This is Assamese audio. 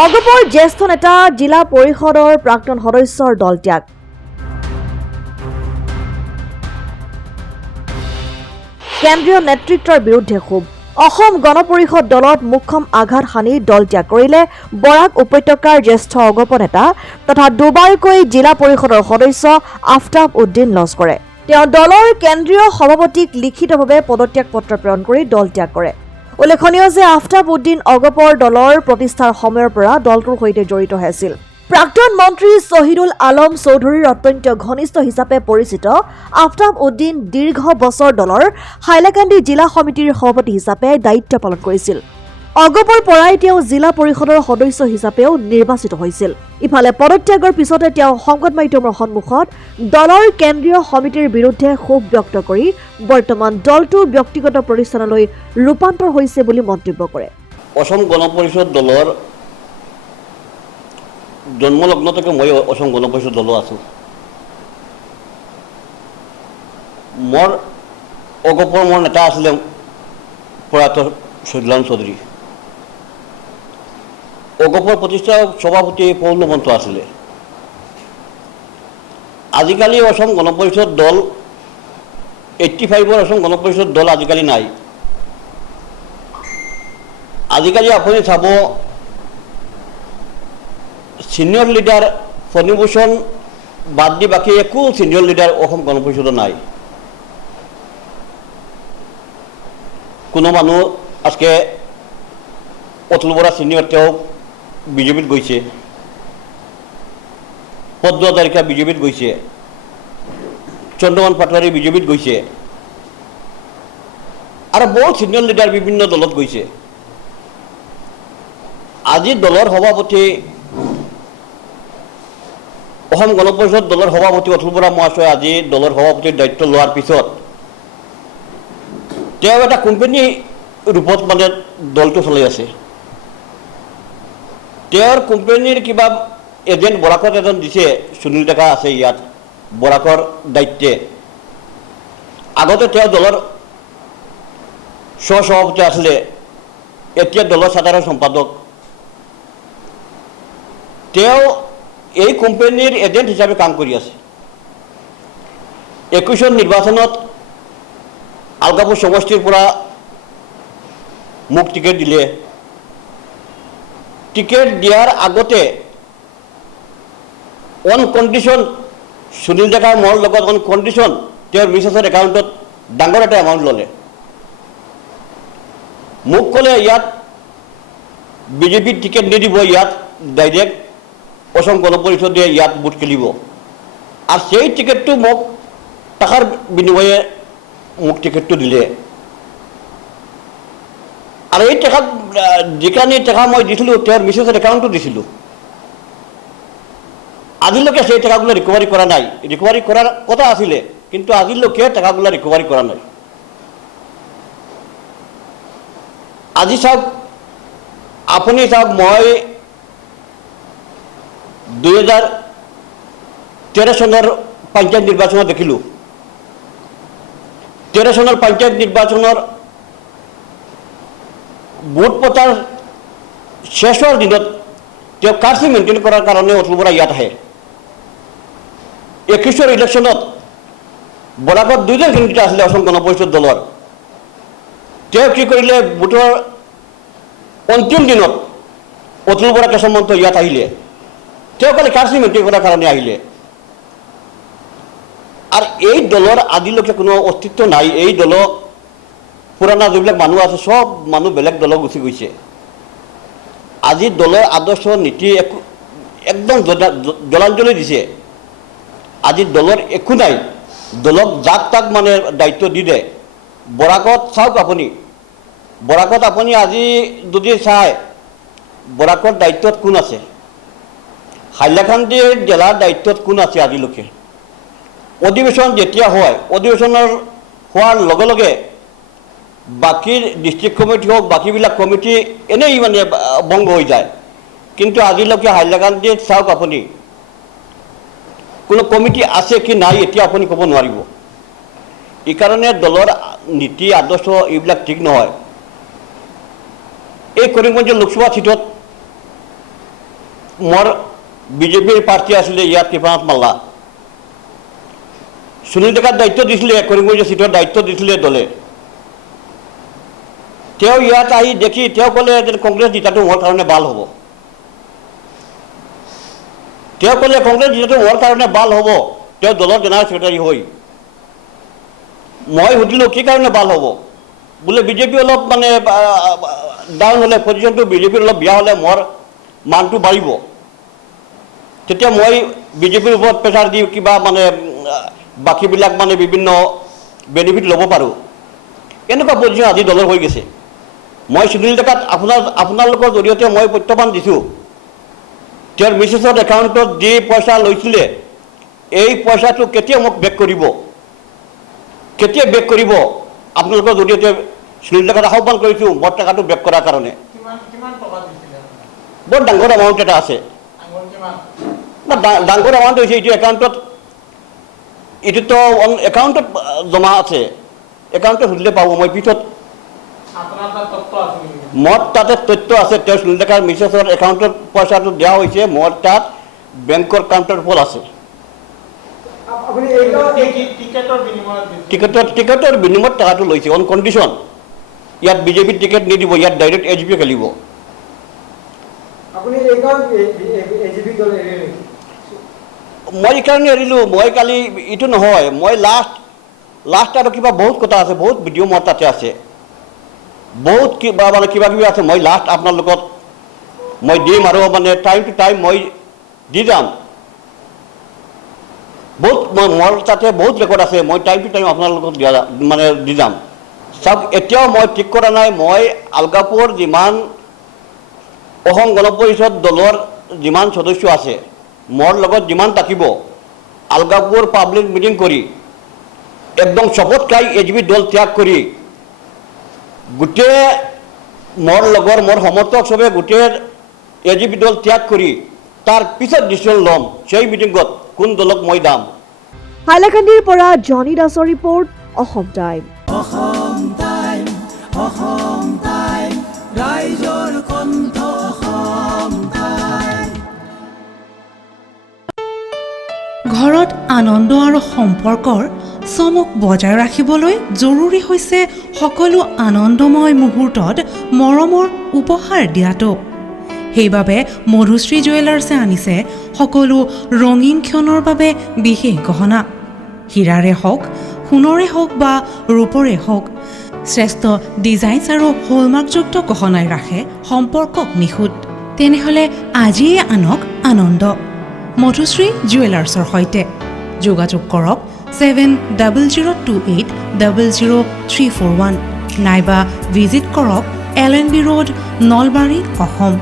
অগপৰ জ্যেষ্ঠ নেতা জিলা পৰিষদৰ প্ৰাক্তন সদস্যৰ দলত্যাগ। কেন্দ্ৰীয় নেতৃত্বৰ বিৰুদ্ধে ক্ষোভ। অসম গণ পৰিষদ দলত মুখ্যম আঘাত সানি দলত্যাগ কৰিলে বৰাক উপত্যকাৰ জ্যেষ্ঠ অগপ নেতা তথা দুবাৰকৈ জিলা পৰিষদৰ সদস্য আফতাব উদ্দিন লস্কৰে। তেওঁ দলৰ কেন্দ্ৰীয় সভাপতিক লিখিতভাৱে পদত্যাগ পত্ৰ প্ৰেৰণ কৰি দলত্যাগ কৰে। উল্লেখনীয় যে আফতাব উদ্দিন অগপৰ দলৰ প্ৰতিষ্ঠাৰ সময়ৰ পৰা দলটোৰ সৈতে জড়িত হৈ আছিল। প্ৰাক্তন মন্ত্ৰী শহীদুল আলম চৌধুৰীৰ অত্যন্ত ঘনিষ্ঠ হিচাপে পৰিচিত আফতাব উদ্দিন দীৰ্ঘ বছৰ দলৰ হাইলাকান্দি জিলা সমিতিৰ সভাপতি হিচাপে দায়িত্ব পালন কৰিছিল। অগপৰ পৰাই তেওঁ জিলা পৰিষদৰ সদস্য হিচাপেও নিৰ্বাচিত হৈছিল। ইফালে পদত্যাগৰ পিছতে তেওঁ সংবাদ মাধ্যমৰ সন্মুখত দলৰ কেন্দ্ৰীয় সমিতিৰ বিৰুদ্ধে ক্ষোভ ব্যক্ত কৰি বৰ্তমান দলটো ব্যক্তিগত প্ৰতিষ্ঠানলৈ ৰূপান্তৰ হৈছে বুলি মন্তব্য কৰে। অসম গণ পৰিষদ দলৰ জন্মলগ্ন থেকে মই অসম গণ পৰিষদ দল আছো। মোৰ অগপৰ মোৰ নেতা আছিলে প্ৰয়াত শহীদুল চৌধুৰী। অগপৰ প্ৰতিষ্ঠা সভাপতি পৌল মন্ত আছিলে। আজিকালি অসম গণ পৰিষদ দল 85 অসম গণ পৰিষদ দল আজিকালি নাই। আজিকালি আপুনি চাব সিনিয়ৰ লিডাৰ ফণীভূষণ বাদ দি বাকি একো সিনিয়ৰ লিডাৰ অসম গণ পৰিষদৰ নাই। কোনো মানুহ আজকে অতুল বৰা সিনিয়ৰ তেওঁ বিজেপিত গৈছে, পদ্ম হাজাৰিকা বিজেপিত গৈছে, চন্দ্ৰমোহন পাটোৱাৰী বিজেপিত গৈছে আৰু বহুত সিনিয়ৰ লিডাৰ বিভিন্ন দলত গৈছে। আজি দলৰ সভাপতি অসম গণ পৰিষদ দলৰ সভাপতি অতুল বৰা মহাশয় আজি দলৰ সভাপতিৰ দায়িত্ব লোৱাৰ পিছত তেওঁ এটা কোম্পানী ৰূপত মানে দলটো চলাই আছে। তেওঁৰ কোম্পানীৰ কিবা এজেণ্ট বৰাকত এজন দিছে, সুনীল ডেকা আছে ইয়াত বৰাকৰ দায়িত্বে। আগতে তেওঁ দলৰ সভাপতি আছিলে, এতিয়া দলৰ সাধাৰণ সম্পাদক। তেওঁ এই কোম্পানীৰ এজেণ্ট হিচাপে কাম কৰি আছে। 21 নিৰ্বাচনত আলগাপুৰ সমষ্টিৰ পৰা মোক টিকেট দিলে। টিকেট দিয়াৰ আগতে অন কণ্ডিশ্যন সুনীল ডেকাৰ মোৰ লগত অন কণ্ডিশ্যন তেওঁৰ মিছেছৰ একাউণ্টত ডাঙৰ এটা এমাউণ্ট ল'লে। মোক ক'লে ইয়াত বিজেপিৰ টিকেট নিদিব, ইয়াত ডাইৰেক্ট অসম গণ পৰিষদে ইয়াত ভোট খেলিব। আৰু সেই টিকেটটো মোক টাকাৰ বিনিময়ে মোক টিকেটটো দিলে। আৰু এই টাকা যিখিনি টাকা মই দিছিলোঁ তেওঁৰ মিছেছৰ একাউণ্টটো দিছিলোঁ। আজিলৈকে সেই টাকাগুলো ৰিকভাৰী কৰা নাই। ৰিকভাৰী কৰাৰ কথা আছিলে, কিন্তু আজিলৈকে টাকাগুলো ৰিকভাৰী কৰা নাই। আজি চাওক, আপুনি চাওক, মই 2013 চনৰ পঞ্চায়ত নিৰ্বাচনত দেখিলোঁ। 13 চনৰ পঞ্চায়ত নিৰ্বাচনৰ ভোট পতাৰ শেষৰ দিনত তেওঁ কাৰ্চি মেইনটেইন কৰাৰ কাৰণে অতুল বৰা ইয়াত আহে। 21 ইলেকশ্যনত বৰাকত দুজন কেণ্ডিডেট আছিলে অসম গণ পৰিষদ দলৰ। তেওঁ কি কৰিলে, ভোটৰ অন্তিম দিনত অতুল বৰা কেশৱ মহন্ত ইয়াত আহিলে। তেওঁ খালি কাৰ্চি মেইনটেইন কৰাৰ কাৰণে আহিলে। আৰু এই দলৰ আজিলৈকে কোনো অস্তিত্ব নাই। এই দলৰ পুৰণা যিবিলাক মানুহ আছে সব মানুহ বেলেগ দলত গুচি গৈছে। আজি দলৰ আদৰ্শ নীতি একদম জলাঞ্জলি দিছে। আজি দলৰ একো নাই। দলক যাক তাক মানে দায়িত্ব দি দে। বৰাকত চাওক, আপুনি বৰাকত আপুনি আজি যদি চায় বৰাকৰ দায়িত্বত কোন আছে, হাইলাকান্দিৰ জিলাৰ দায়িত্বত কোন আছে আজিলৈকে। অধিৱেশন যেতিয়া হয়, অধিৱেশনৰ হোৱাৰ লগে লগে বাকী ডিষ্ট্ৰিক্ট কমিটি হওক, বাকীবিলাক কমিটি এনেই মানে ভংগ হৈ যায়। কিন্তু আজিলৈকে হাইলাকান্দিত চাওক, আপুনি কোনো কমিটি আছে কি নাই এতিয়া আপুনি ক'ব নোৱাৰিব। এইকাৰণে দলৰ নীতি আদৰ্শ এইবিলাক ঠিক নহয়। এই কৰিমগঞ্জ লোকসভা সিটত মোৰ বিজেপিৰ প্ৰাৰ্থী আছিলে ইয়াত কৃপানাথ মাল্লা সুনীল ডেকাক দায়িত্ব দিছিলে কৰিমগঞ্জ চিটৰ দায়িত্ব দিছিলে দলে তেওঁ ইয়াত আহি দেখি তেওঁ ক'লে যে কংগ্ৰেছ জিতাটো মোৰ কাৰণে ভাল হ'ব তেওঁ ক'লে কংগ্ৰেছ জিতাটো মোৰ কাৰণে ভাল হ'ব তেওঁ দলৰ জেনেৰেল ছেক্ৰেটাৰী হৈ মই সুধিলোঁ কি কাৰণে ভাল হ'ব বোলে বিজেপি অলপ মানে ডাউন হ'লে পজিশ্যনটো বিজেপিৰ অলপ বেয়া হ'লে মোৰ মানটো বাঢ়িব তেতিয়া মই বিজেপিৰ ওপৰত প্ৰেছাৰ দি কিবা মানে বাকীবিলাক মানে বিভিন্ন বেনিফিট ল'ব পাৰোঁ এনেকুৱা পজিশ্যন আজি দলৰ হৈ গৈছে মই সুনীল ডেকাক আপোনালোকৰ জৰিয়তে মই প্ৰত্যাহ্বান দিছোঁ তেওঁৰ মিছেছৰ একাউণ্টত যি পইচা লৈছিলে এই পইচাটো কেতিয়া মোক বেক কৰিব কেতিয়া বেক কৰিব আপোনালোকৰ জৰিয়তে সুনীল ডেকাক আহ্বান কৰিছোঁ মোৰ টকাটো বেক কৰাৰ কাৰণে বৰ ডাঙৰ এমাউণ্ট এটা আছে ডাঙৰ এমাউণ্ট হৈছে এইটো একাউণ্টত এইটোতো একাউণ্টত জমা আছে একাউণ্টত সুধিলে পাব মই পিছত মোৰ তাতে তথ্য আছে তেওঁ সুনীল ডেকাৰ মিছেছৰ একাউণ্টত পইচাটো দিয়া হৈছে মোৰ তাত বেংকৰ কাউণ্টাৰ ফল আছে টিকেটৰ বিনিময়ত টকাটো লৈছে অন কণ্ডিশ্যন ইয়াত বিজেপিৰ টিকেট নিদিব ইয়াত ডাইৰেক্ট এজিপি খেলিব মই এইকাৰণে এৰিলোঁ মই কালি এইটো নহয় মই লাষ্ট আৰু কিবা বহুত কথা আছে বহুত ভিডিঅ' মোৰ তাতে আছে বহুত কিবা মানে কিবা কিবি আছে মই লাষ্ট আপোনালোকক মই দিম আৰু মানে টাইম টু টাইম মই দি যাম বহুত মোৰ তাতে বহুত ৰেকৰ্ড আছে মই টাইম টু টাইম আপোনালোকক মানে দি যাম চাওক এতিয়াও মই ঠিক কৰা নাই মই আলগাপুৰ যিমান অসম গণ পৰিষদ দলৰ যিমান সদস্য আছে মোৰ লগত যিমান থাকিব আলগাপুৰ পাব্লিক মিটিং কৰি একদম শপত খাই এজিপি দল ত্যাগ কৰি গোটেই মোৰ লগৰ মোৰ সমৰ্থক চবে গোটেই এজিপি দল ত্যাগ কৰি তাৰ পিছত ডিচিশ্যন ল'ম সেই মিটিঙত কোন দলক মই দাম হাইলাকান্দিৰ পৰা জনি দাসৰ ৰিপৰ্ট অসম টাইম ৰাইজৰ কণ্ঠ অসম টাইম ঘৰত আনন্দ আৰু সম্পৰ্কৰ চমক বজাই ৰাখিবলৈ জৰুৰী হৈছে সকলো আনন্দময় মুহূৰ্তত মৰমৰ উপহাৰ দিয়াটো সেইবাবে মধুশ্ৰী জুৱেলাৰ্ছে আনিছে সকলো ৰঙীন ক্ষণৰ বাবে বিশেষ গহনা হীৰাৰে হওক সোণৰে হওক বা ৰূপৰে হওক শ্ৰেষ্ঠ ডিজাইনছ আৰু হলমাৰ্কযুক্ত গহনাই ৰাখে সম্পৰ্কক নিখুঁত তেনেহ'লে আজিয়ে আনক আনন্দ মধুশ্ৰী জুৱেলাৰ্ছৰ সৈতে যোগাযোগ কৰক 7028000341 নাইবা ভিজিট কৰক LNB ৰোড নলবাৰী অসম